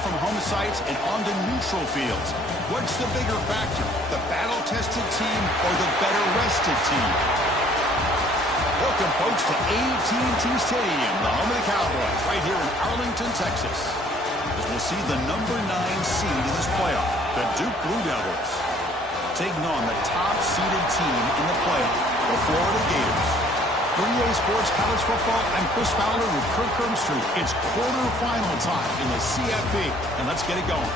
from home sites and onto neutral fields. What's the bigger factor, the battle-tested team or the better-rested team? Welcome, folks, to AT&T Stadium, the home of the Cowboys, right here in Arlington, Texas. As we'll see the number 9 seed in this playoff, the Duke Blue Devils, taking on the top-seeded team in the playoff, the Florida Gators. For EA Sports College Football, I'm Chris Fowler with Kirk Herbstreit. It's quarterfinal time in the CFP, and let's get it going.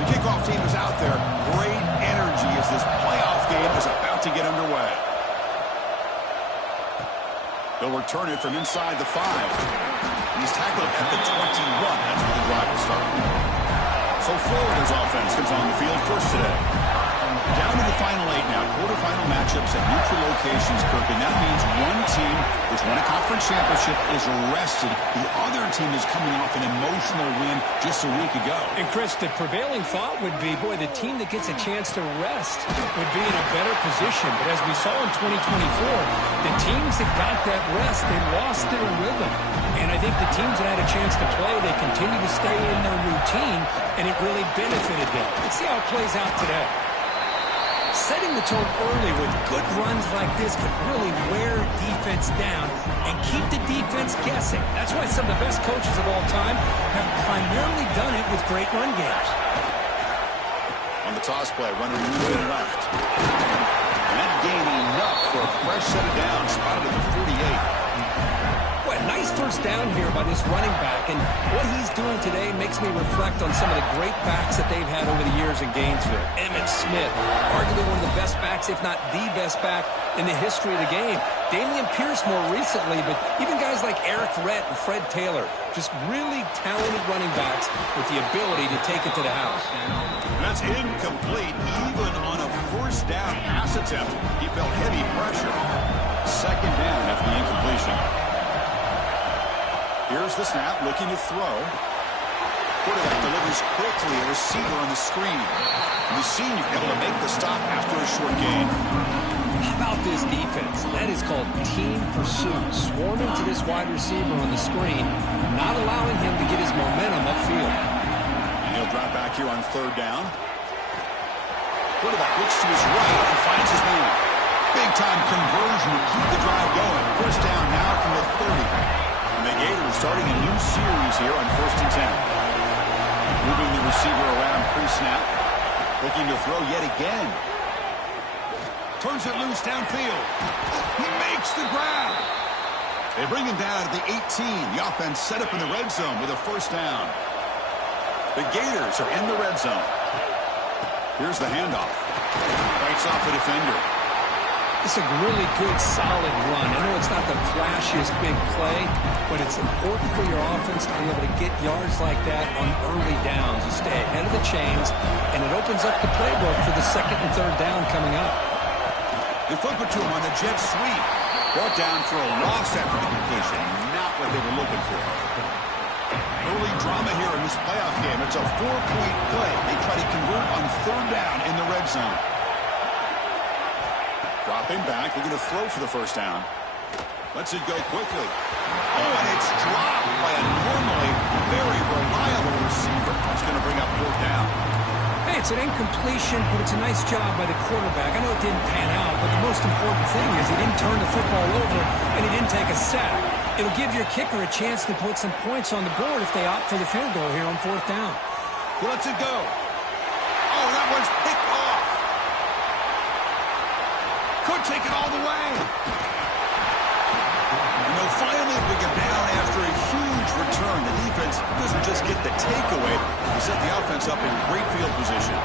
The kickoff team is out there. Great energy as this playoff game is about to get underway. They'll return it from inside the 5. He's tackled at the 21. That's where the drive will start. So Florida's offense comes on the field first today. Down to the final 8 now. Quarterfinal matchups at neutral locations, Kirk. And that means one team which won a conference championship is rested. The other team is coming off an emotional win just a week ago. And, Chris, the prevailing thought would be, boy, the team that gets a chance to rest would be in a better position. But as we saw in 2024, the teams that got that rest, they lost their rhythm. And I think the teams that had a chance to play, they continue to stay in their routine, and it really benefited them. Let's see how it plays out today. Setting the tone early with good runs like this could really wear defense down and keep the defense guessing. That's why some of the best coaches of all time have primarily done it with great run games. On the toss play, runner moving left. And that gained enough for a fresh set of downs, spotted at the 48. Well, nice first down here by this running back, and what he's doing today makes me reflect on some of the great backs that they've had over the years in Gainesville. Emmitt Smith, arguably one of the best backs, if not the best back in the history of the game. Dameon Pierce more recently, but even guys like Eric Rhett and Fred Taylor, just really talented running backs with the ability to take it to the house. That's incomplete, even on a first down pass attempt. He felt heavy pressure. Second down after the incompletion. Here's the snap, looking to throw. Quarterback delivers quickly, a receiver on the screen. And the senior able to make the stop after a short gain. How about this defense? That is called team pursuit. Swarming to this wide receiver on the screen, not allowing him to get his momentum upfield. And he'll drop back here on third down. Quarterback looks to his right and finds his man. Big-time conversion to keep the drive going. First down now from the 30. The Gators starting a new series here on 1st and 10. Moving the receiver around pre-snap. Looking to throw yet again. Turns it loose downfield. He makes the grab. They bring him down to the 18. The offense set up in the red zone with a first down. The Gators are in the red zone. Here's the handoff. Fights off the defender. It's a really good, solid run. I know it's not the flashiest big play, but it's important for your offense to be able to get yards like that on early downs. You stay ahead of the chains, and it opens up the playbook for the second and third down coming up. They flip it to him on the jet sweep. Brought down for a loss after the completion. Not what they were looking for. Early drama here in this playoff game. It's a 4-point play. They try to convert on third down in the red zone. Dropping back, they're going to throw for the first down. Lets it go quickly. Oh, and it's dropped by a normally very reliable receiver. That's going to bring up fourth down. Hey, it's an incompletion, but it's a nice job by the quarterback. I know it didn't pan out, but the most important thing is he didn't turn the football over and he didn't take a sack. It'll give your kicker a chance to put some points on the board if they opt for the field goal here on fourth down. He lets it go. Oh, that one's picked off. Could take it all the way. And they'll finally bring it down after a huge return. The defense doesn't just get the takeaway. They set the offense up in great field position.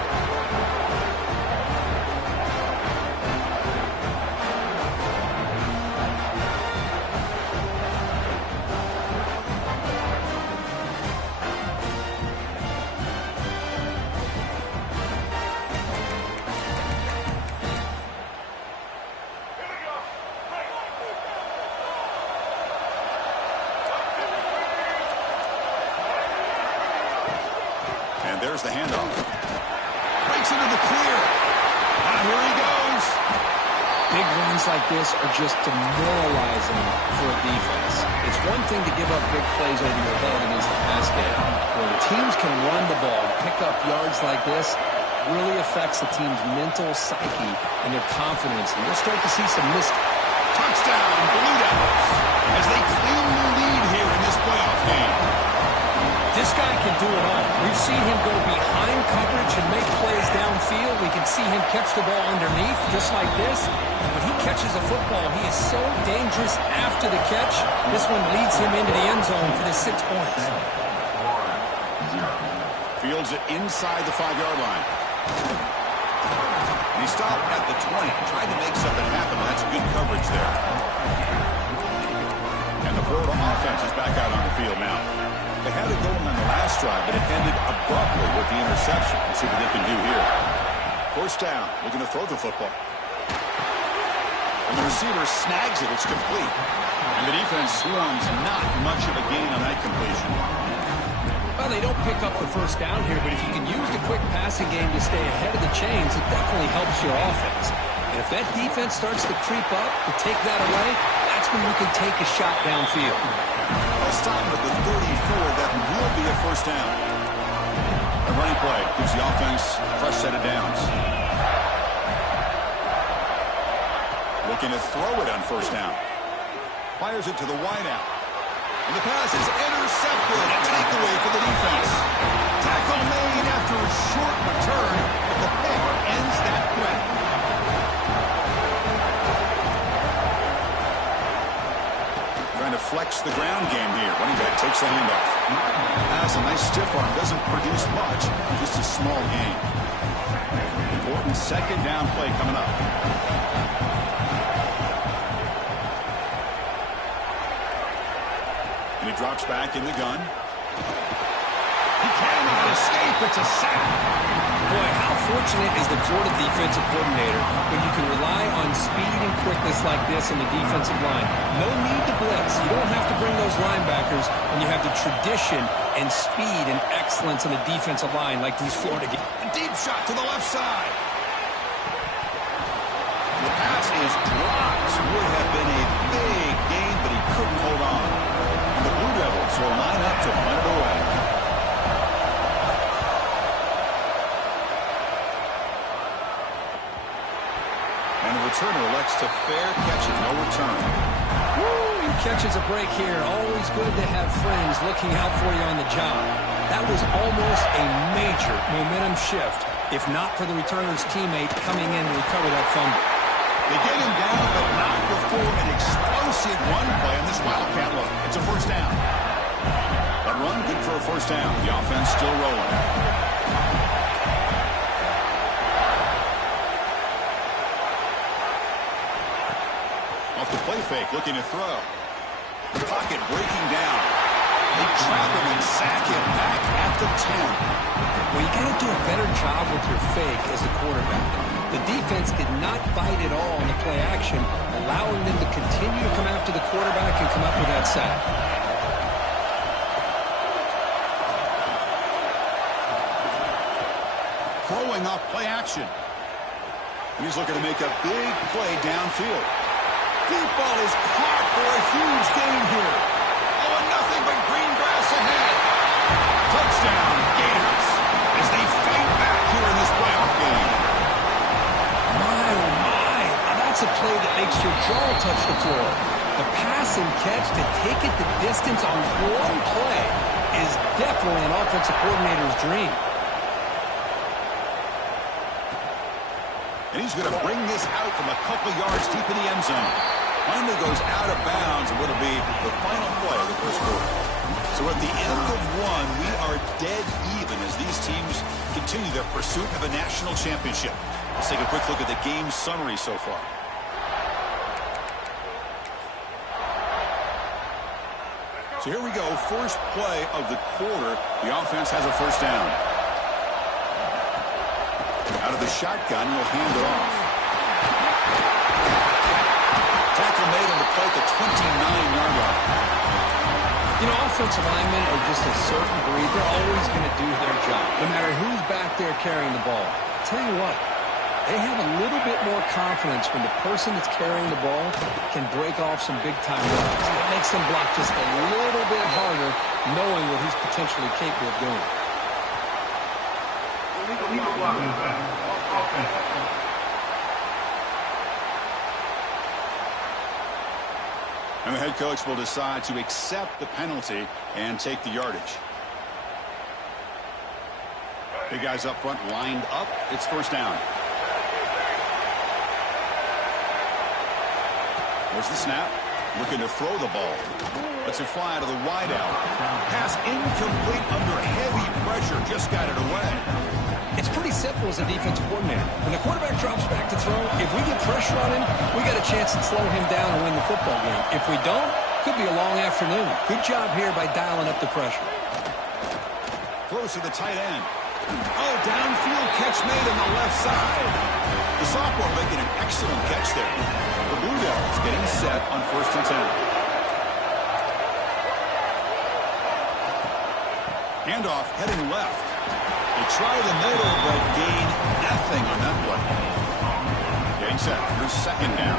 And there's the handoff. Breaks into the clear. Now here he goes. Big runs like this are just demoralizing for a defense. It's one thing to give up big plays over your head against the pass game. When teams can run the ball, pick up yards like this, really affects the team's mental psyche and their confidence. And you'll start to see some missed. Touchdown, Blue Devils, as they claim the lead here in this playoff game. This guy can do it all. We've seen him go behind coverage and make plays downfield. We can see him catch the ball underneath, just like this. When he catches a football, he is so dangerous after the catch. This one leads him into the end zone for the 6 points. Fields it inside the 5-yard line. And he stopped at the 20, trying to make something happen. That's good coverage there. And the Florida offense is back out on the field now. They had it going on the last drive, but it ended abruptly with the interception. Let's see what they can do here. First down, looking to throw the football. And the receiver snags it. It's complete. And the defense swarms not much of a gain on that completion. Well, they don't pick up the first down here, but if you can use the quick passing game to stay ahead of the chains, it definitely helps your offense. And if that defense starts to creep up to take that away, that's when you can take a shot downfield. They'll stop at the 34. That will be a first down. A running play gives the offense a fresh set of downs. Looking to throw it on first down. Fires it to the wideout. And the pass is intercepted. A takeaway for the defense. Tackle made after a short return. The pick ends that threat. Trying to flex the ground game here. Running back takes the handoff. Has a nice stiff arm. Doesn't produce much. Just a small gain. Important second down play coming up. And he drops back in the gun. He cannot escape. It's a sack. Boy, how fortunate is the Florida defensive coordinator when you can rely on speed and quickness like this in the defensive line. No need to blitz. You don't have to bring those linebackers when you have the tradition and speed and excellence in the defensive line like these Florida games. A deep shot to the left side. The pass is dropped. Would have been a big gain, but he couldn't hold on. And the Blue Devils will line up to punt it away. And the returner elects to fair catch it. No return. Woo, he catches a break here. Always good to have friends looking out for you on the job. That was almost a major momentum shift, if not for the returner's teammate coming in to recover that fumble. They get him down, but not before an explosive run play on this Wildcat look. It's a first down. That run, good for a first down. The offense still rolling. Off the play fake, looking to throw. The pocket breaking down. They trap him and sack him back at the 10. Well, you got to do a better job with your fake as a quarterback. The defense did not bite at all in the play action, allowing them to continue to come after the quarterback and come up with that sack. Throwing off play action. And he's looking to make a big play downfield. Deep ball is caught for a huge gain here. Oh, and nothing but green grass ahead. Touchdown, Gators, as they fight back here in this playoff game. My, oh my. Now that's a play that makes your jaw touch the floor. The pass and catch to take it the distance on one play is definitely an offensive coordinator's dream. And he's going to bring this out from a couple yards deep in the end zone. Finally goes out of bounds, and what'll be the final play of the first quarter. So at the end of one, we are dead even as these teams continue their pursuit of a national championship. Let's take a quick look at the game summary so far. So here we go, first play of the quarter. The offense has a first down. Out of the shotgun, he'll hand it off. Tackle made on the play at the 29-yard line. You know, offensive linemen are just a certain breed. They're always going to do their job, no matter who's back there carrying the ball. I'll tell you what, they have a little bit more confidence when the person that's carrying the ball can break off some big-time runs. It makes them block just a little bit harder, knowing what he's potentially capable of doing. And the head coach will decide to accept the penalty and take the yardage. Big guys up front lined up. It's first down. There's the snap. Looking to throw the ball. Lets it fly out of the wide out. Pass incomplete under heavy pressure. Just got it away. It's pretty simple as a defensive coordinator. When the quarterback drops back to throw, if we get pressure on him, we got a chance to slow him down and win the football game. If we don't, could be a long afternoon. Good job here by dialing up the pressure. Throws to the tight end. Oh, downfield catch made on the left side. The sophomore making an excellent catch there. The Blue Devils getting set on 1st and 10. Handoff heading left. They try the middle, but gain nothing on that play. Getting set. Here's second down.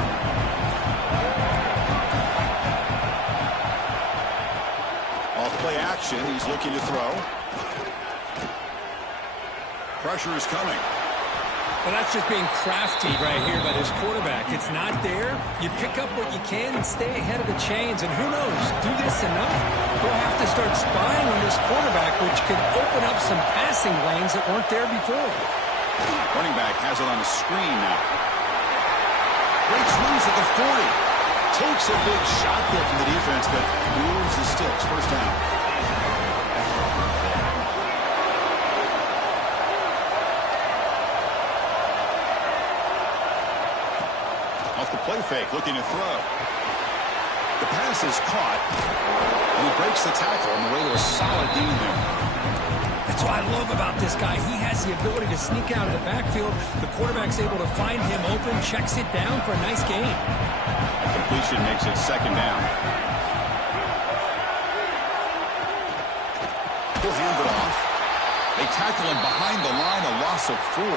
Off play action. He's looking to throw. Pressure is coming. Well, that's just being crafty right here by this quarterback. It's not there. You pick up what you can and stay ahead of the chains. And who knows, do this enough, we'll have to start spying on this quarterback, which can open up some passing lanes that weren't there before. Running back has it on the screen now. Breaks loose at the 40. Takes a big shot there from the defense, but moves the sticks. First down. Off the play fake, looking to throw. The pass is caught, and he breaks the tackle on the way to a solid gain there. That's what I love about this guy. He has the ability to sneak out of the backfield. The quarterback's able to find him open, checks it down for a nice gain. A completion makes it second down. He'll hand it off. They tackle him behind the line, a loss of 4.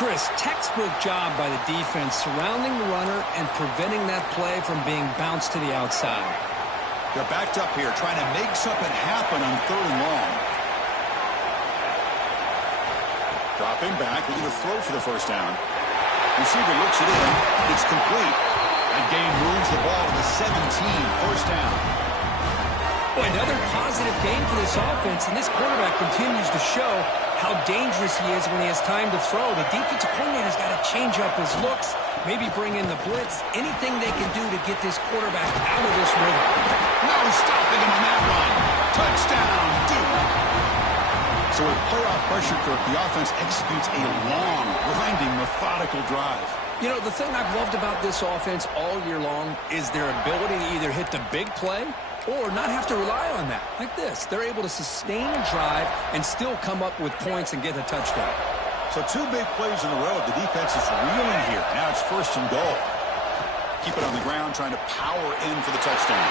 Chris, textbook job by the defense surrounding the runner and preventing that play from being bounced to the outside. They're backed up here trying to make something happen on 3rd and long. Dropping back, looking to throw for the first down. Receiver looks it in. It's complete. That gain moves the ball to the 17. First down. Boy, another positive game for this offense, and this quarterback continues to show how dangerous he is when he has time to throw. The defensive coordinator's got to change up his looks, maybe bring in the blitz, anything they can do to get this quarterback out of this rhythm. No stopping him on that run. Touchdown, Duke. So with playoff pressure, Kirk, the offense executes a long, grinding, methodical drive. You know, the thing I've loved about this offense all year long is their ability to either hit the big play or not have to rely on that. Like this, they're able to sustain a drive and still come up with points and get a touchdown. So 2 big plays in a row. The defense is reeling here. Now it's 1st and goal. Keep it on the ground, trying to power in for the touchdown.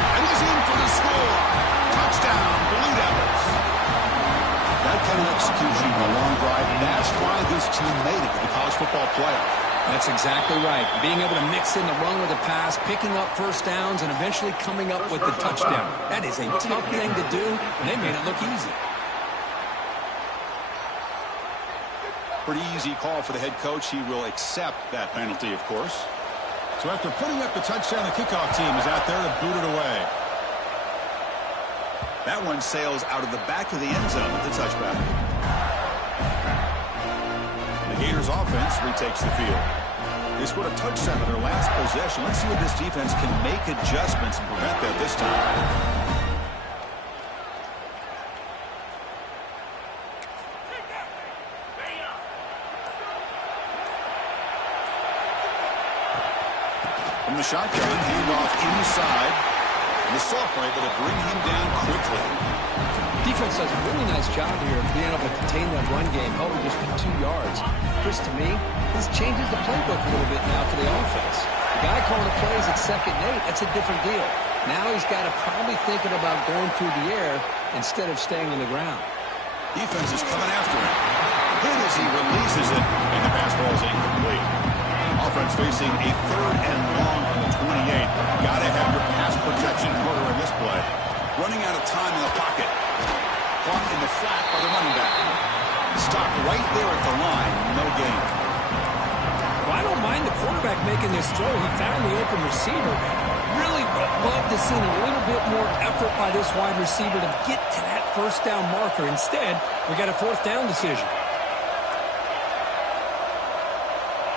And he's in for the score. Touchdown, Blue Devils. That kind of execution on a long drive, that's why this team made it to the college football playoff. That's exactly right. Being able to mix in the run with the pass, picking up first downs, and eventually coming up with the touchdown. That is a tough thing to do, and they made it look easy. Pretty easy call for the head coach. He will accept that penalty, of course. So after putting up the touchdown, the kickoff team is out there to boot it away. That one sails out of the back of the end zone with the touchback. The Gators offense retakes the field. They scored a touchdown on their last possession. Let's see if this defense can make adjustments and prevent that this time. From the shotgun, handoff inside. And the sophomore able to bring him down quickly. Defense does a really nice job here of being able to contain that run game, held just for 2 yards. Chris, to me, this changes the playbook a little bit now for the offense. The guy calling the plays at 2nd and 8, that's a different deal. Now he's got to probably thinking about going through the air instead of staying on the ground. Defense is coming after him. Hit as he releases it, and the pass ball is incomplete. Offense facing a 3rd and long on the 28. Got to have your pass protection in order in this play. Running out of time in the pocket. Caught in the flat by the running back. Stopped right there at the line. No gain. Well, I don't mind the quarterback making this throw. He found the open receiver. Really love to see a little bit more effort by this wide receiver to get to that first down marker. Instead, we got a 4th down decision.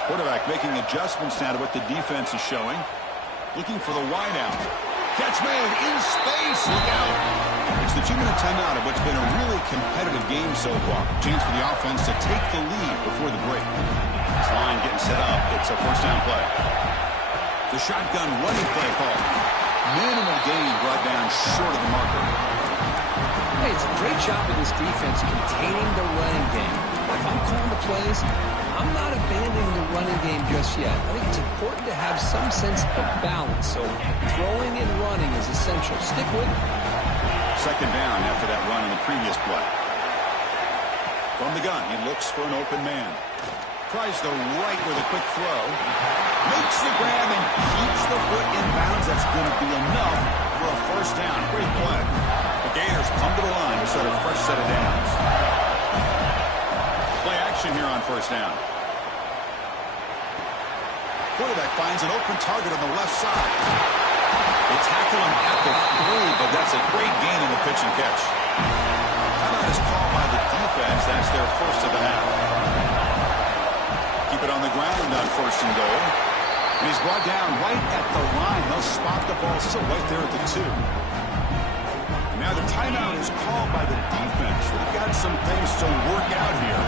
Quarterback making adjustments now to what the defense is showing. Looking for the wide out. Catch made in space. Look out. It's the 2-minute timeout of what's been a really competitive game so far. Chance for the offense to take the lead before the break. This line getting set up. It's a 1st down play. The shotgun running play call. Minimal gain brought down short of the marker. Hey, it's a great job of this defense containing the running game. If I'm calling the plays, I'm not abandoning the running game just yet. I think it's important to have some sense of balance. So throwing and running is essential. Stick with it. 2nd down after that run in the previous play. From the gun, he looks for an open man. Tries the right with a quick throw. Makes the grab and keeps the foot in bounds. That's going to be enough for a 1st down. Great play. The Gators come to the line to start a fresh set of downs. Play action here on 1st down. Quarterback finds an open target on the left side. They tackle him at the 3, but that's a great gain in the pitch and catch. Timeout is called by the defense. That's their 1st of the half. Keep it on the ground on 1st and goal. And he's brought down right at the line. They'll spot the ball still right there at the 2. And now the timeout is called by the defense. They've got some things to work out here.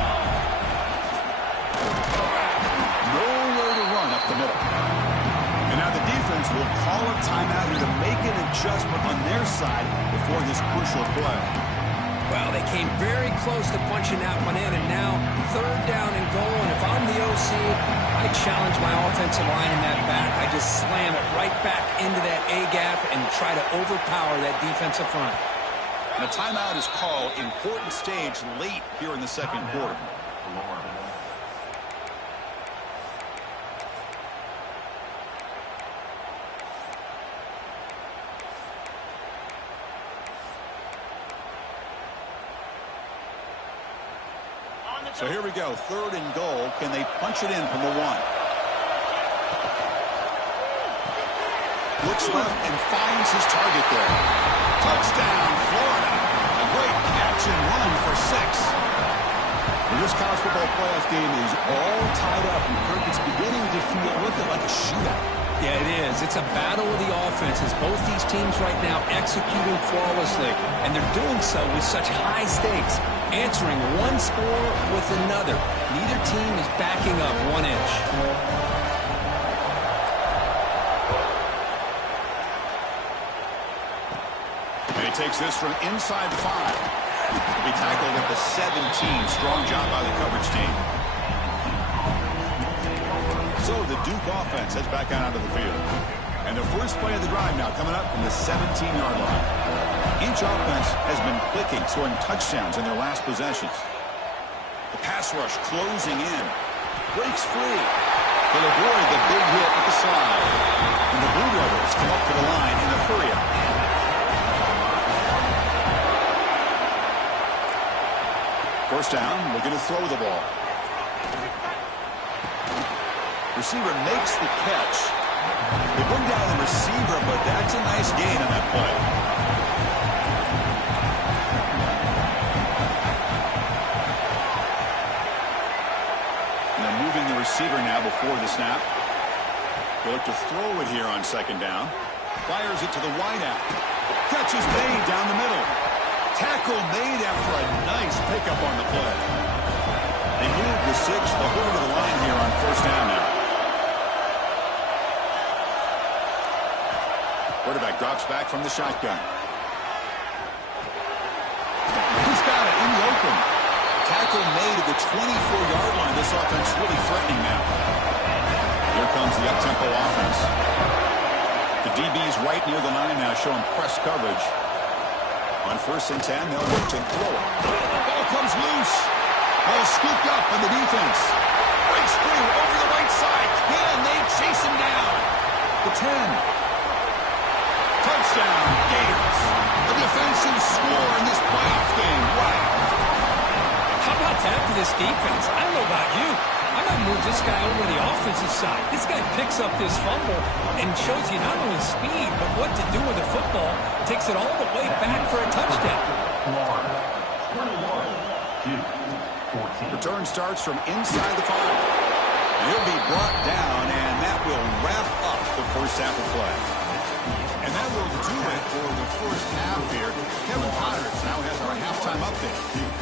Nowhere to run up the middle. And now the defense will call a timeout here to make an adjustment on their side before this crucial play. Well, they came very close to punching that one in, and now 3rd down and goal. And if I'm the OC, I challenge my offensive line in that back. I just slam it right back into that A-gap and try to overpower that defensive front. And a timeout is called. Important stage late here in the 2nd quarter. So here we go, 3rd and goal. Can they punch it in from the 1? Looks left and finds his target there. Touchdown, Florida. A great catch and run for 6. And this college football playoff game is all tied up. And Kirk, it's beginning to feel looking like a shootout. Yeah, it is. It's a battle of the offenses. Both these teams right now executing flawlessly, and they're doing so with such high stakes, answering one score with another. Neither team is backing up 1 inch. And he takes this from inside the 5. He'll be tackled at the 17. Strong job by the coverage team. So the Duke offense heads back out onto the field. And the first play of the drive now coming up from the 17-yard line. Each offense has been clicking, scoring touchdowns in their last possessions. The pass rush closing in. Breaks free. They'll avoid the big hit with the slide. And the Blue Devils come up to the line in a hurry-up. First down, looking to throw the ball. Receiver makes the catch. They bring down the receiver, but that's a nice gain on that play. And they're moving the receiver now before the snap. They look to throw it here on 2nd down. Fires it to the wideout. Catch is made down the middle. Tackle made after a nice pickup on the play. They move the 6. They'll go to the line here on 1st down now. Quarterback drops back from the shotgun. He's got it in the open. Tackle made at the 24-yard line. This offense really threatening now. Here comes the up-tempo offense. The DB's right near the line now, showing press coverage. On 1st and 10, they'll look to throw it. Ball comes loose. Ball scooped up by the defense. Breaks through over the right side. Can they chase him down? The 10. Touchdown, Gators. A defensive score in this playoff game. Wow. How about that for this defense? I don't know about you. I might move this guy over to the offensive side. This guy picks up this fumble and shows you not only speed, but what to do with the football. Takes it all the way back for a touchdown. Return starts from inside the 5. He'll be brought down, and that will wrap up the first half of play. And that will do it for the first half here. Kevin Potter's now has our halftime update.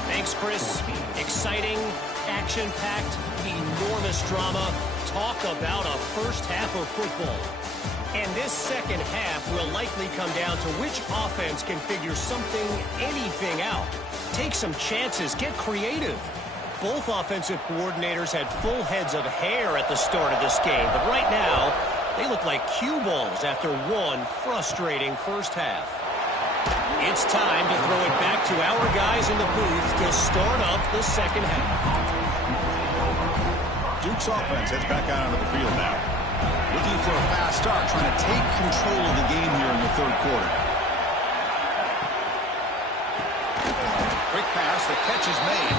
Thanks, Chris. Exciting, action-packed, enormous drama. Talk about a first half of football. And this second half will likely come down to which offense can figure something, anything out. Take some chances. Get creative. Both offensive coordinators had full heads of hair at the start of this game. But right now, they look like cue balls after one frustrating first half. It's time to throw it back to our guys in the booth to start up the second half. Duke's offense heads back out onto the field now. Looking for a fast start, trying to take control of the game here in the third quarter. Quick pass, the catch is made.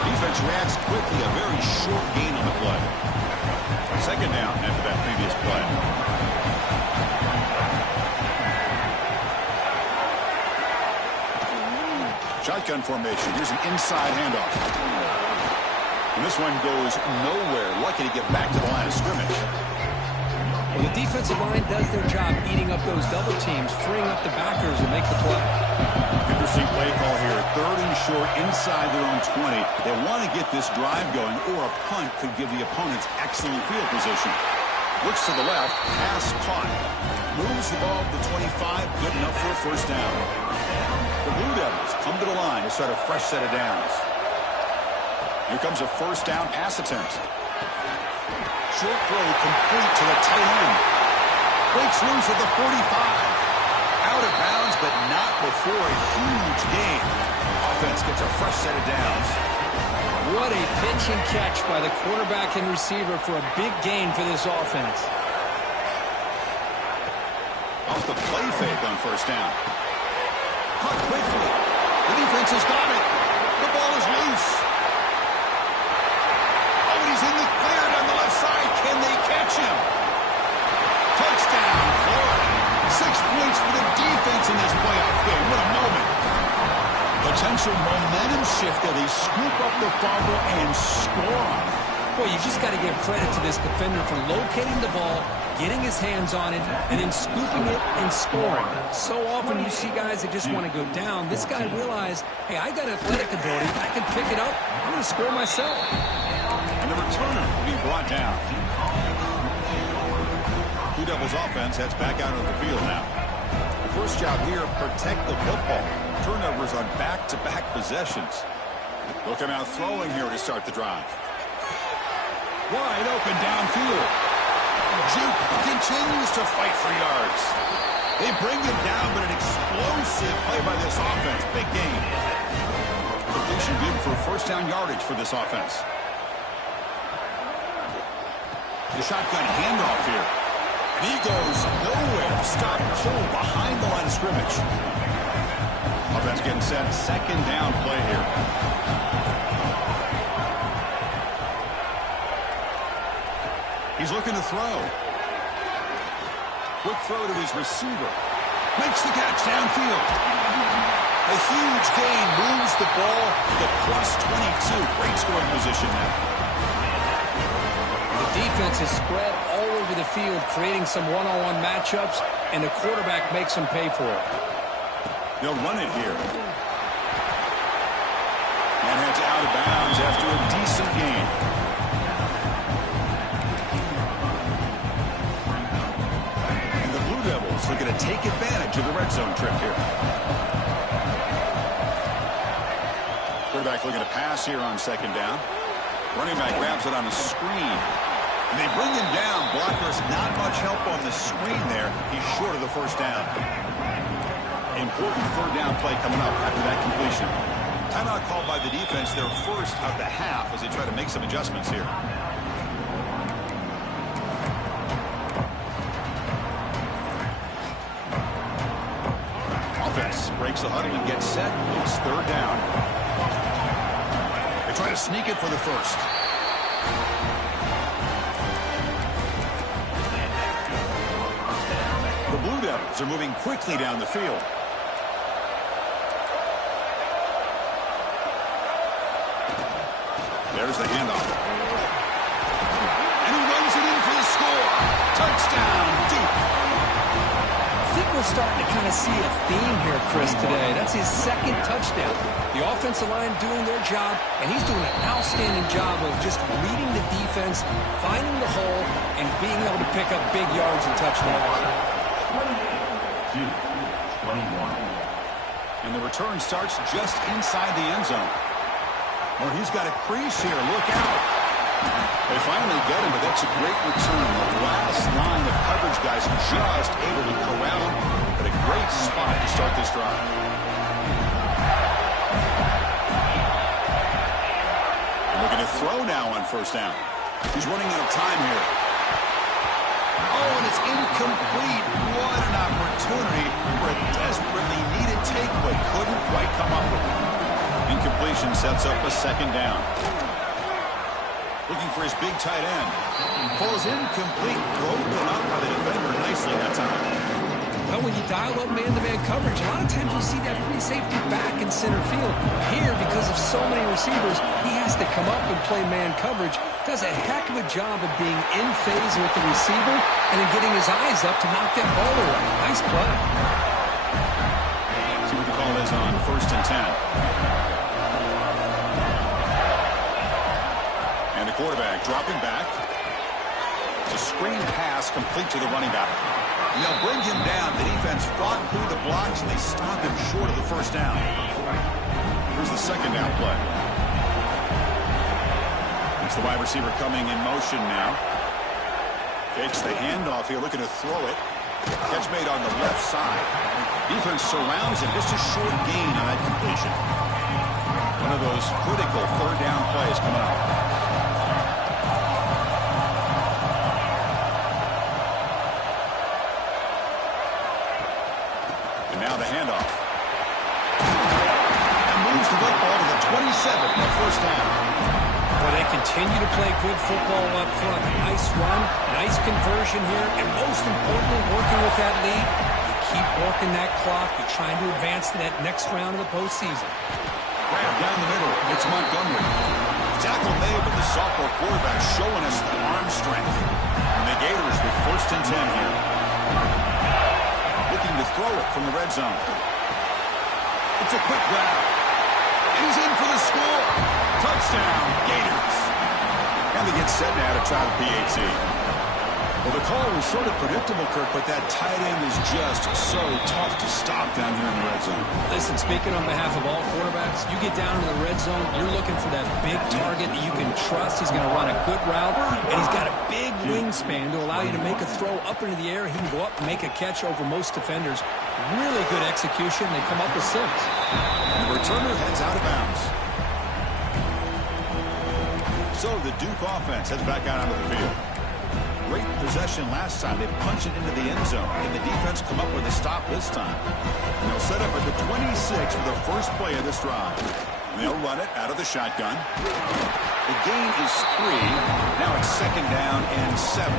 Defense reacts quickly, a very short gain on the play. Second down after that previous play. Shotgun formation. Here's an inside handoff. And this one goes nowhere. Lucky to get back to the line of scrimmage. Well, the defensive line does their job eating up those double teams, freeing up the backers to make the play. Interesting play call here. 3rd and short inside their own 20. They want to get this drive going, or a punt could give the opponents excellent field position. Looks to the left. Pass caught. Moves the ball to the 25. Good enough for a first down. The Blue Devils come to the line to start a fresh set of downs. Here comes a first down pass attempt. Short throw complete to the tight end. Breaks loose at the 45. Out of bounds, but not before a huge gain. Offense gets a fresh set of downs. What a pitch and catch by the quarterback and receiver for a big gain for this offense. Off the play fake on first down. Caught quickly. The defense has got it. The ball is loose. Oh, and he's in the clear down the left side. Can they catch him? Touchdown, Florida. 6 points for the defense in this playoff game. What a moment. Potential momentum shift that they scoop up the fumble and score. Boy, you just got to give credit to this defender for locating the ball, getting his hands on it, and then scooping it and scoring. So often you see guys that just want to go down. This guy realized, hey, I got athletic ability. I can pick it up. I'm going to score myself. And the returner will be brought down. Blue Devils offense heads back out on the field now. The first job here, protect the football. Turnovers on back-to-back possessions. They'll come out throwing here to start the drive. Wide open downfield. Juke continues to fight for yards. They bring him down, but an explosive play by this offense. Big game. Completion good for first down yardage for this offense. The shotgun handoff here. And he goes nowhere. Stop pull behind the line of scrimmage. Offense getting set. Second down play here. He's looking to throw. Quick throw to his receiver. Makes the catch downfield. A huge gain moves the ball to the +22. Great scoring position now. The defense is spread all over the field, creating some one-on-one matchups, and the quarterback makes them pay for it. They'll run it here. And heads out of bounds after a decent gain. And the Blue Devils are going to take advantage of the red zone trip here. Quarterback looking to pass here on second down. Running back grabs it on a screen. And they bring him down. Blockers not much help on the screen there. He's short of the first down. Important third down play coming up after that completion. Timeout called by the defense, their first of the half, as they try to make some adjustments here. Offense breaks the huddle and gets set. It's third down. They try to sneak it for the first. The Blue Devils are moving quickly down the field. There's the handoff. And he runs it in for the score. Touchdown, Duke. I think we're starting to kind of see a theme here, Chris, today. That's his second touchdown. The offensive line doing their job, and he's doing an outstanding job of just reading the defense, finding the hole, and being able to pick up big yards and touchdowns. 21. And the return starts just inside the end zone. Oh, he's got a crease here. Look out. They finally get him, but that's a great return. The last line of coverage guys just able to corral him at a great spot to start this drive. And looking to throw now on first down. He's running out of time here. Oh, and it's incomplete. What an opportunity for a desperately needed takeaway. Couldn't quite come up with it. Incompletion sets up a second down. Looking for his big tight end. Falls incomplete. Broken up by the defender nicely that time. Well, when you dial up man-to-man coverage, a lot of times you see that free safety back in center field. Here, because of so many receivers, he has to come up and play man coverage. Does a heck of a job of being in phase with the receiver and then getting his eyes up to knock that ball away. Nice play. See what the call is on 1st and 10. And the quarterback dropping back. It's a screen pass complete to the running back. And they'll bring him down. The defense fought through the blocks, and they stop him short of the first down. Here's the second down play. It's the wide receiver coming in motion now. Fakes the handoff here, looking to throw it. Catch made on the left side. Defense surrounds him. Just a short gain on that completion. One of those critical third down plays coming up. Now the handoff. And moves the football to the 27, the first down. Well, they continue to play good football up front. Nice run, nice conversion here, and most importantly, working with that lead, you keep working that clock. You're trying to advance to that next round of the postseason. Grab down the middle. It's Montgomery. Tackle made, but the sophomore quarterback showing us the arm strength. And the Gators with 1st and 10 here. Looking to throw it from the red zone. It's a quick grab. And he's in for the score. Touchdown, Gators. And they get set now to try the PAT. Well, the call was sort of predictable, Kirk, but that tight end is just so tough to stop down here in the red zone. Listen, speaking on behalf of all quarterbacks, you get down in the red zone, you're looking for that big target that you can trust. He's going to run a good route, and he's got a big wingspan to allow you to make a throw up into the air. He can go up and make a catch over most defenders. Really good execution. They come up with 6. And the returner heads out of bounds. So the Duke offense heads back out onto the field. Great possession last time. They punch it into the end zone. Can the defense come up with a stop this time? And they'll set up at the 26 for the first play of this drive. And they'll run it out of the shotgun. The gain is 3. Now it's 2nd down and 7.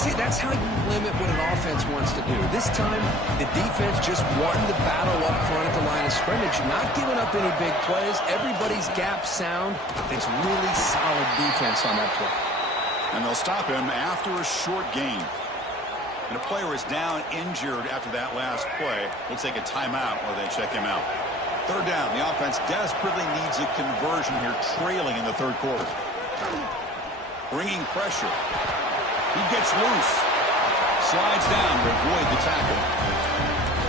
See, that's how you limit what an offense wants to do. This time, the defense just won the battle up front at the line of scrimmage, not giving up any big plays. Everybody's gap sound. It's really solid defense on that play. And they'll stop him after a short gain. And a player is down injured after that last play. We'll take a timeout while they check him out. 3rd down. The offense desperately needs a conversion here, trailing in the 3rd quarter. Bringing pressure. He gets loose. Slides down to avoid the tackle.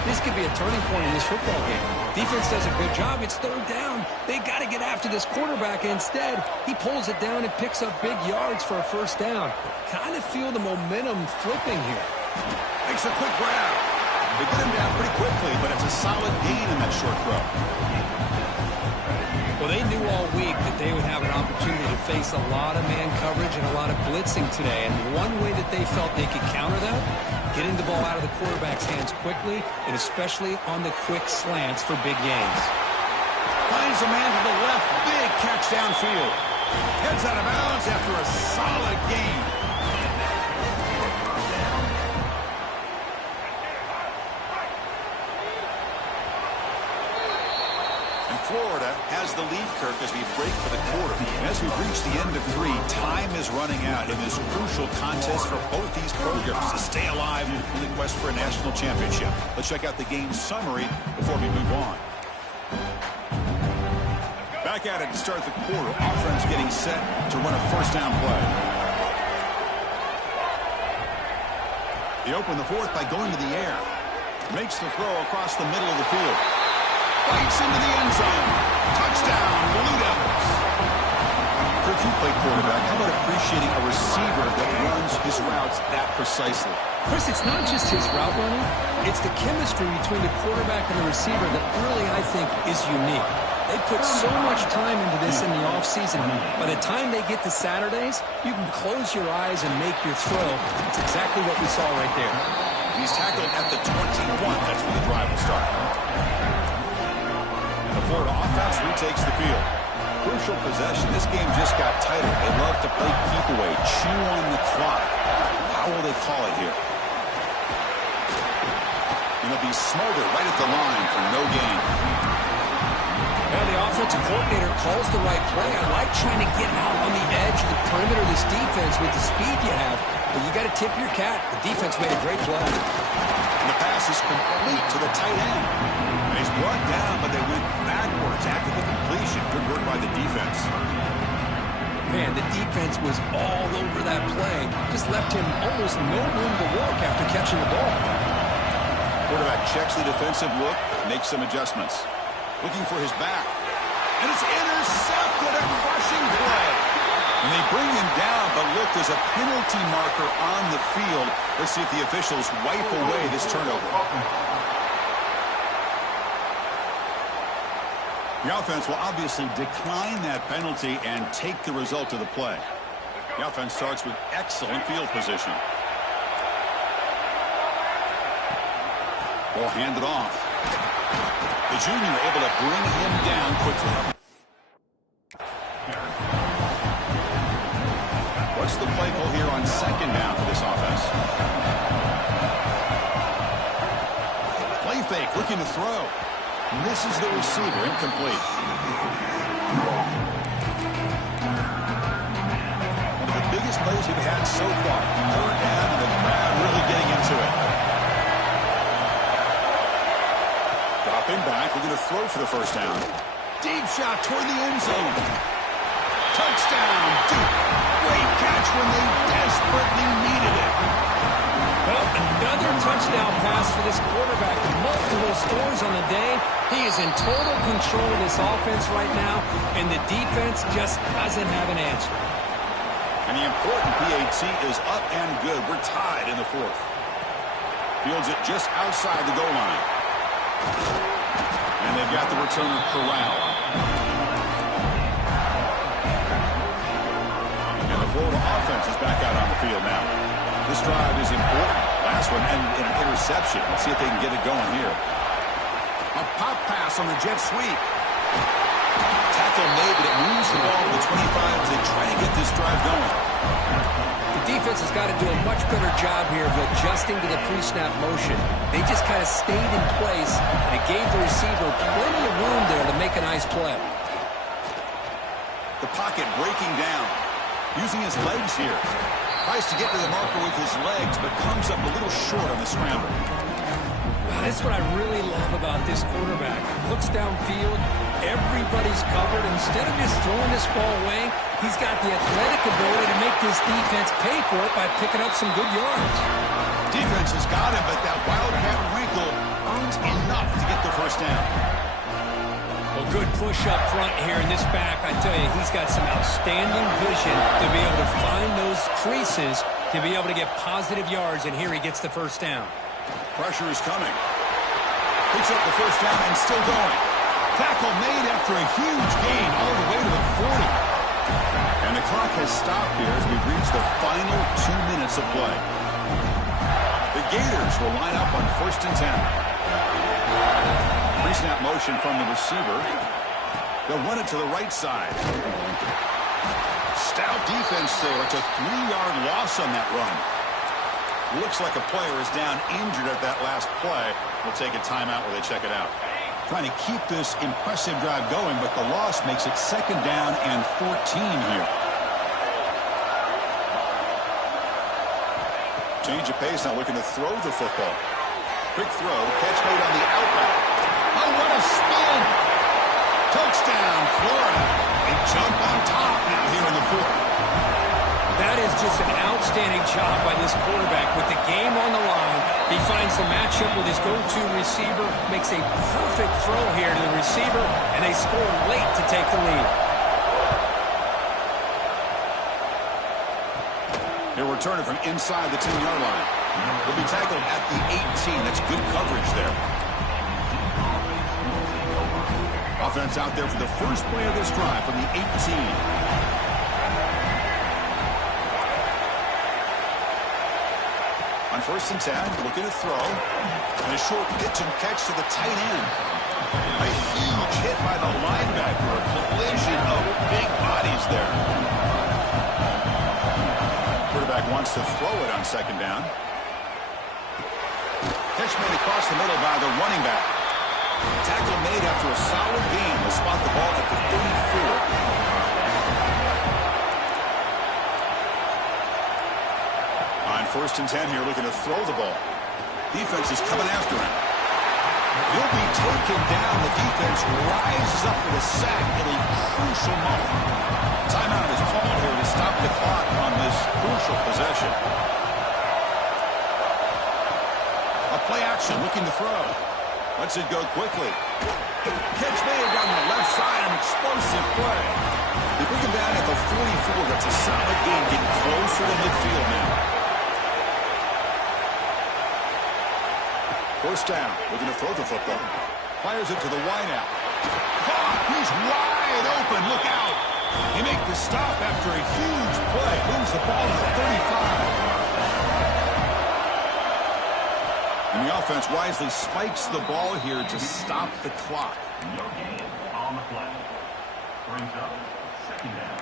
This could be a turning point in this football game. Defense does a good job. It's third down. They got to get after this quarterback. Instead, he pulls it down and picks up big yards for a first down. Kind of feel the momentum flipping here. Makes a quick grab. They get him down pretty quickly, but it's a solid gain in that short throw. Well, they knew all week that they would have an opportunity to face a lot of man coverage and a lot of blitzing today. And one way that they felt they could counter that, getting the ball out of the quarterback's hands quickly, and especially on the quick slants for big gains. Finds a man to the left. Big catch downfield. Heads out of bounds after a solid gain. Florida has the lead, Kirk, as we break for the quarter. And as we reach the end of 3, time is running out in this crucial contest for both these programs to stay alive in the quest for a national championship. Let's check out the game summary before we move on. Back at it to start the quarter. Offense getting set to run a first down play. They open the fourth by going to the air. Makes the throw across the middle of the field. Bites into the end zone. Touchdown, Blue Devils. Kirk, you play quarterback. How about appreciating a receiver that runs his routes that precisely? Chris, it's not just his route running. It's the chemistry between the quarterback and the receiver that really, I think, is unique. They put so much time into this in the offseason. By the time they get to Saturdays, you can close your eyes and make your throw. It's exactly what we saw right there. He's tackled at the 21. That's where the drive will start. The Florida offense retakes the field. Crucial possession. This game just got tighter. They love to play keep away, chew on the clock. How will they call it here? And it'll be Smolder right at the line for no gain. Well, the offensive coordinator calls the right play. I like trying to get out on the edge of the perimeter of this defense with the speed you have. But you got to tip your cap. The defense made a great play. And the pass is complete to the tight end. And he's brought down, but they went backwards after the completion. Good work by the defense. Man, the defense was all over that play. Just left him almost no room to work after catching the ball. Quarterback checks the defensive look, makes some adjustments. Looking for his back. And it's intercepted. A crushing play. And they bring him down, but look, there's a penalty marker on the field. Let's see if the officials wipe away this turnover. The offense will obviously decline that penalty and take the result of the play. The offense starts with excellent field position. Ball handed off. The junior able to bring him down quickly. What's the play call here on second down for this offense? Play fake, looking to throw. Misses the receiver, incomplete. One of the biggest plays we've had so far. Third down, and the crowd really getting into it. Dropping back, looking to throw for the first down. Deep shot toward the end zone. Touchdown, Duke. Great catch when they desperately needed it. Well, another touchdown pass for this quarterback. Multiple scores on the day. He is in total control of this offense right now, and the defense just doesn't have an answer. And the important PAT is up and good. We're tied in the fourth. Fields it just outside the goal line. And they've got the returner corralled. And the Florida offense is back out on the field now. This drive is important. Last one and an interception. Let's see if they can get it going here. A pop pass on the jet sweep. Tackle made, but it moves the ball to the 25 as they try to get this drive going. The defense has got to do a much better job here of adjusting to the pre-snap motion. They just kind of stayed in place, and it gave the receiver plenty of room there to make a nice play. The pocket breaking down. Using his legs here. Tries to get to the marker with his legs, but comes up a little short on the scramble. That's what I really love about this quarterback. Looks downfield, everybody's covered. Instead of just throwing this ball away, he's got the athletic ability to make this defense pay for it by picking up some good yards. Defense has got him, but that wildcat wrinkle earns enough to get the first down. Well, good push up front here in this back. I tell you, he's got some outstanding vision to be able to find those creases to be able to get positive yards, and here he gets the first down. Pressure is coming. Picks up the first down and still going. Tackle made after a huge gain all the way to the 40. And the clock has stopped here as we've reached the final 2 minutes of play. The Gators will line up on 1st and 10. Pre-snap motion from the receiver. They'll run it to the right side. Stout defense there. It's a 3-yard loss on that run. Looks like a player is down injured at that last play. We'll take a timeout while they check it out. Trying to keep this impressive drive going, but the loss makes it 2nd down and 14 here. Change of pace, now looking to throw the football. Quick throw, catch made on the outlet. Oh, what a spin! Touchdown, Florida. They jump on top now here in the 4th. That is just an outstanding job by this quarterback. With the game on the line, he finds the matchup with his go-to receiver, makes a perfect throw here to the receiver, and they score late to take the lead. He'll return it from inside the 10-yard line. He'll be tackled at the 18. That's good coverage there. Offense out there for the first play of this drive from the 18. On 1st and 10, looking to throw. And a short pitch and catch to the tight end. A huge hit by the linebacker. A collision of big bodies there. Quarterback wants to throw it on 2nd down. Catch made across the middle by the running back. Tackle made after a solid gain. Will spot the ball at the 34. On 1st and 10 here, looking to throw the ball. Defense is coming after him. He'll be taken down. The defense rises up with a sack at a crucial moment. Timeout is called here to stop the clock on this crucial possession. A play action, looking to throw. Lets it go quickly. Catch made on the left side, an explosive play. They bring him down at the 44. That's a solid gain, getting closer to midfield now. 1st down, looking to throw the football. Fires it to the wideout. Caught! He's wide open. Look out! He makes the stop after a huge play. Moves the ball to the 35. And the offense wisely spikes the ball here to stop the clock. No gain on the play. Brings up 2nd down.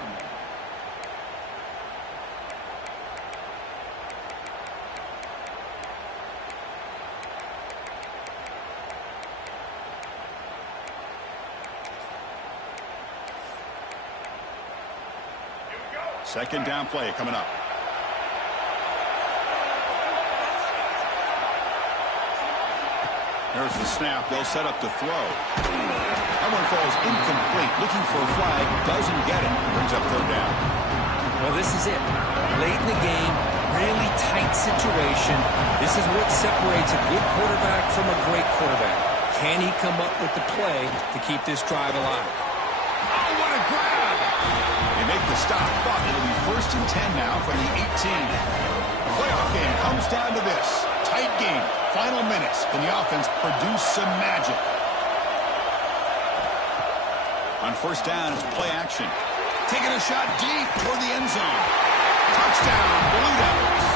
Second down play coming up. There's the snap. They'll set up to throw. That one falls incomplete. Looking for a flag. Doesn't get it. Brings up 3rd down. Well, this is it. Late in the game, really tight situation. This is what separates a good quarterback from a great quarterback. Can he come up with the play to keep this drive alive? Oh, what a grab! They make the stop, but it'll be 1st and 10 now from the 18. The playoff game comes down to this. Tight game. Final minutes. Can the offense produce some magic? On 1st down, it's play action. Taking a shot deep toward the end zone. Touchdown, Blue Devils.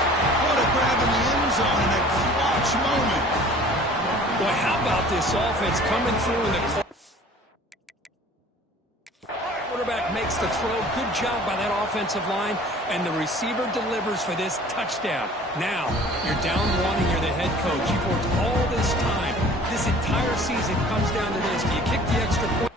What a grab in the end zone in a clutch moment. Boy, how about this offense coming through in the quarterback makes the throw. Good job by that offensive line, and the receiver delivers for this touchdown. Now, you're down 1 and you're the head coach. You've worked all this time. This entire season comes down to this. Do you kick the extra point?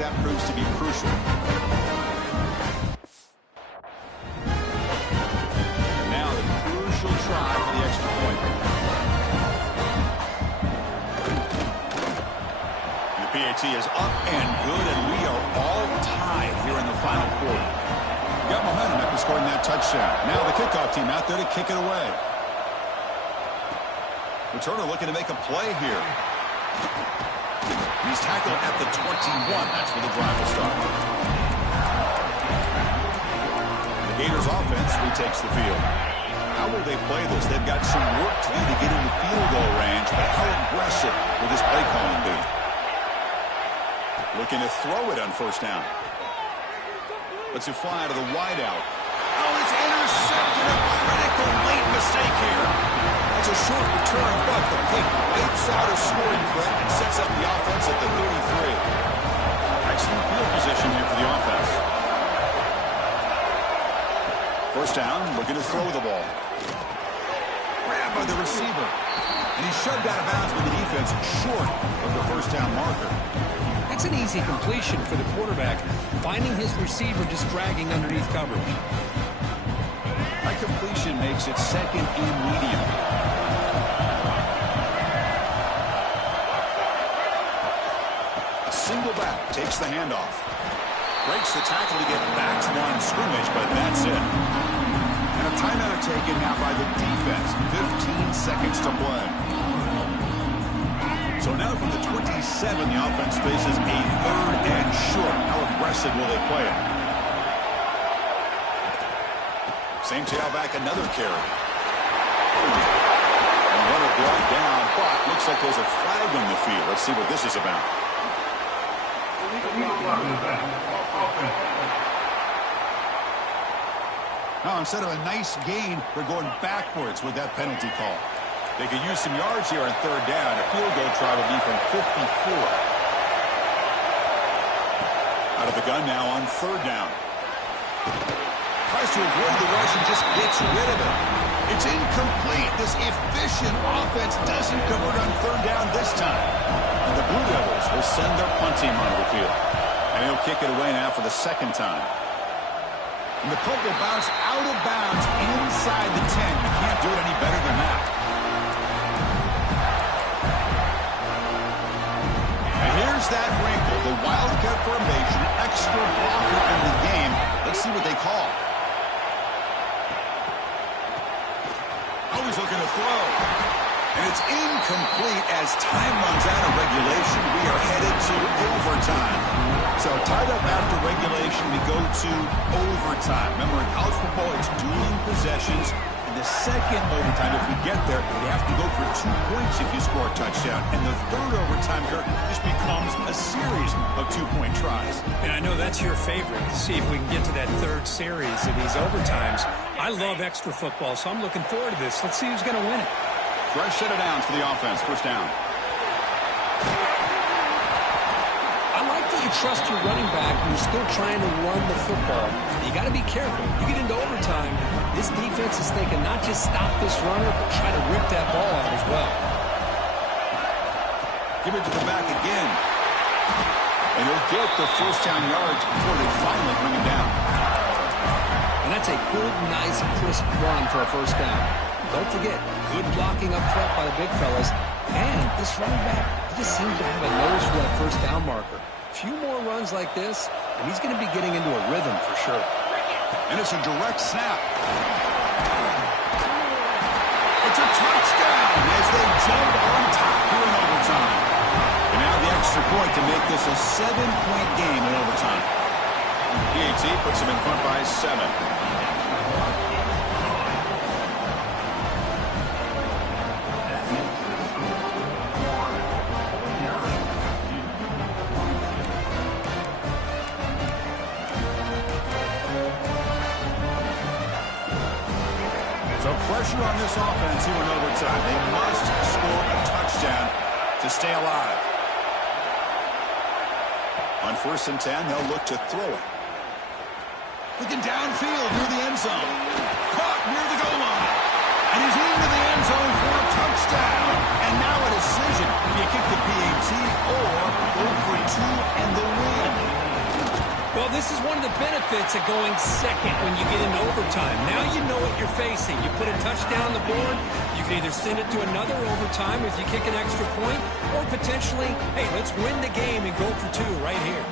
that proves to be crucial. And now the crucial try for the extra point. The PAT is up and good, and we are all tied here in the final quarter. Got momentum after scoring that touchdown. Now the kickoff team out there to kick it away. Returner looking to make a play here. He's tackled at the 21. That's where the drive will start. The Gators offense retakes the field. How will they play this? They've got some work to do to get into field goal range, but how aggressive will this play calling be? Looking to throw it on first down. Lets it fly to the wideout. Oh, it's intercepted. A critical late mistake here. That's a short return, but the pick wipes out a scoring threat and sets up the offense at the 33. Excellent field position here for the offense. First down, looking to throw the ball. Grabbed by the receiver. And he's shoved out of bounds with the defense short of the first down marker. That's an easy completion for the quarterback, finding his receiver just dragging underneath coverage. That completion makes it second and medium. A single back takes the handoff. Breaks the tackle to get back to line of scrimmage, but that's it. And a timeout taken now by the defense. 15 seconds to play. So now from the 27, the offense faces a third and short. How aggressive will they play it? Same tailback, another carry. And runner brought down, but looks like there's a flag on the field. Let's see what this is about. Now, instead of a nice gain, they're going backwards with that penalty call. They could use some yards here on third down. A field goal try will be from 54. Out of the gun now on third down. Tries to avoid the rush and just gets rid of it. It's incomplete. This efficient offense doesn't convert on third down this time. And the Blue Devils will send their punt team onto the field. And he'll kick it away now for the second time. And the punt will bounce out of bounds inside the 10. You can't do it any better than that. And here's that wrinkle. The Wildcat formation, extra blocker in the game. Let's see what they call. Always looking to throw. And it's incomplete as time runs out of regulation. We are headed to overtime. So tied up after regulation, we go to overtime. Remember, in college football, it's dueling possessions. In the second overtime, if we get there, you have to go for 2 points if you score a touchdown. And the third overtime, Kirk, just becomes a series of 2-point tries. And I know that's your favorite, to see if we can get to that third series of these overtimes. I love extra football, so I'm looking forward to this. Let's see who's going to win it. Fresh set of downs for the offense. First down. I like that you trust your running back who's still trying to run the football. You got to be careful. You get into overtime, this defense is thinking not just stop this runner, but try to rip that ball out as well. Give it to the back again. And he'll get the first down yards before they finally bring him down. And that's a good, nice, crisp run for a first down. Don't forget, good blocking up front by the big fellas. And this running back, he just seems to have a nose for that first down marker. A few more runs like this, and he's going to be getting into a rhythm for sure. And it's a direct snap. It's a touchdown as they jump on top here in overtime. And now the extra point to make this a 7-point game in overtime. PAT puts them in front by 7. Pressure on this offense here in overtime. They must score a touchdown to stay alive. On 1st and 10, they'll look to throw it. Looking downfield near the end zone. Caught near the goal line. And he's into the end zone for a touchdown. And now a decision. Do you kick the PAT or go for 2 and the win? this is one of the benefits of going second when you get into overtime. Now you know what you're facing. You put a touchdown on the board, you can either send it to another overtime if you kick an extra point, or potentially, hey, let's win the game and go for 2 right here.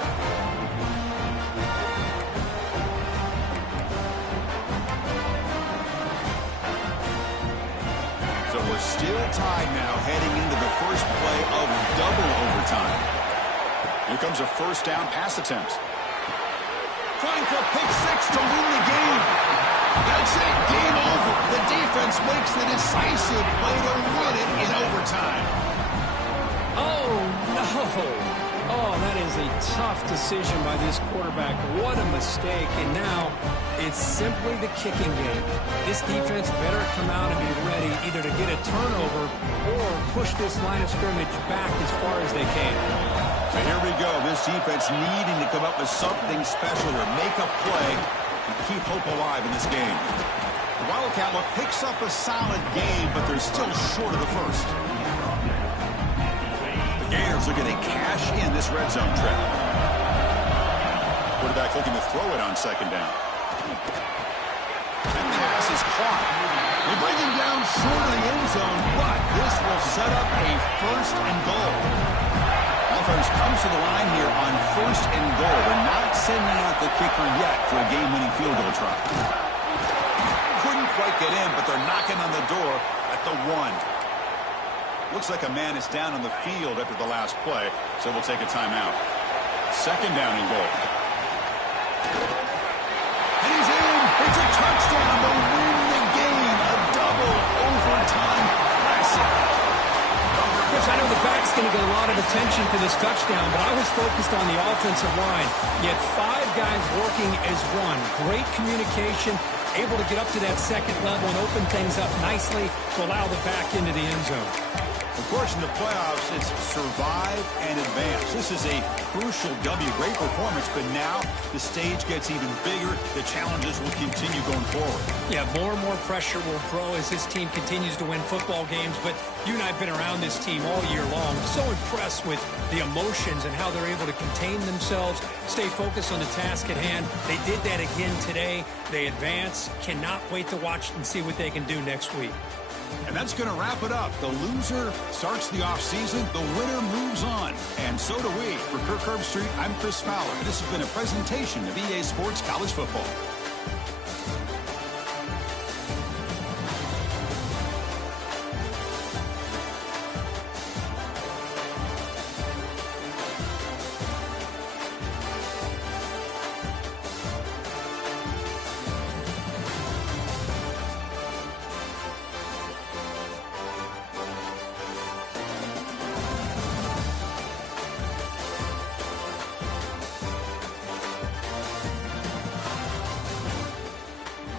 So we're still tied now heading into the first play of double overtime. Here comes a first down pass attempt. Trying for a pick 6 to win the game. That's it. Game over. The defense makes the decisive play to win it in overtime. Oh, no. Oh, that is a tough decision by this quarterback. What a mistake. And now it's simply the kicking game. This defense better come out and be ready either to get a turnover or push this line of scrimmage back as far as they can. So here we go. This defense needing to come up with something special here. Make a play and keep hope alive in this game. The Wildcat look picks up a solid game, but they're still short of the first. The Gators are going to cash in this red zone trap. Quarterback looking to throw it on second down. The pass is caught. They bring him down short of the end zone, but this will set up a first and goal. Offense comes to the line here on first and goal. They're not sending out the kicker yet for a game-winning field goal try. Couldn't quite get in, but they're knocking on the door at the 1. Looks like a man is down on the field after the last play, so we'll take a timeout. Second down and goal. And he's in. It's a touchdown to win the game. A double overtime classic. Chris, I know the back's going to get a lot of attention for this touchdown, but I was focused on the offensive line. Yet 5 guys working as one. Great communication, able to get up to that second level and open things up nicely to allow the back into the end zone. Of course, in the playoffs, it's survive and advance. This is a crucial W. Great performance, but now the stage gets even bigger. The challenges will continue going forward. Yeah, more and more pressure will grow as this team continues to win football games, but you and I have been around this team all year long. So impressed with the emotions and how they're able to contain themselves, stay focused on the task at hand. They did that again today. They advance. Cannot wait to watch and see what they can do next week. And that's going to wrap it up. The loser starts the offseason. The winner moves on. And so do we. For Kirk Herbstreit, I'm Chris Fowler. This has been a presentation of EA Sports College Football.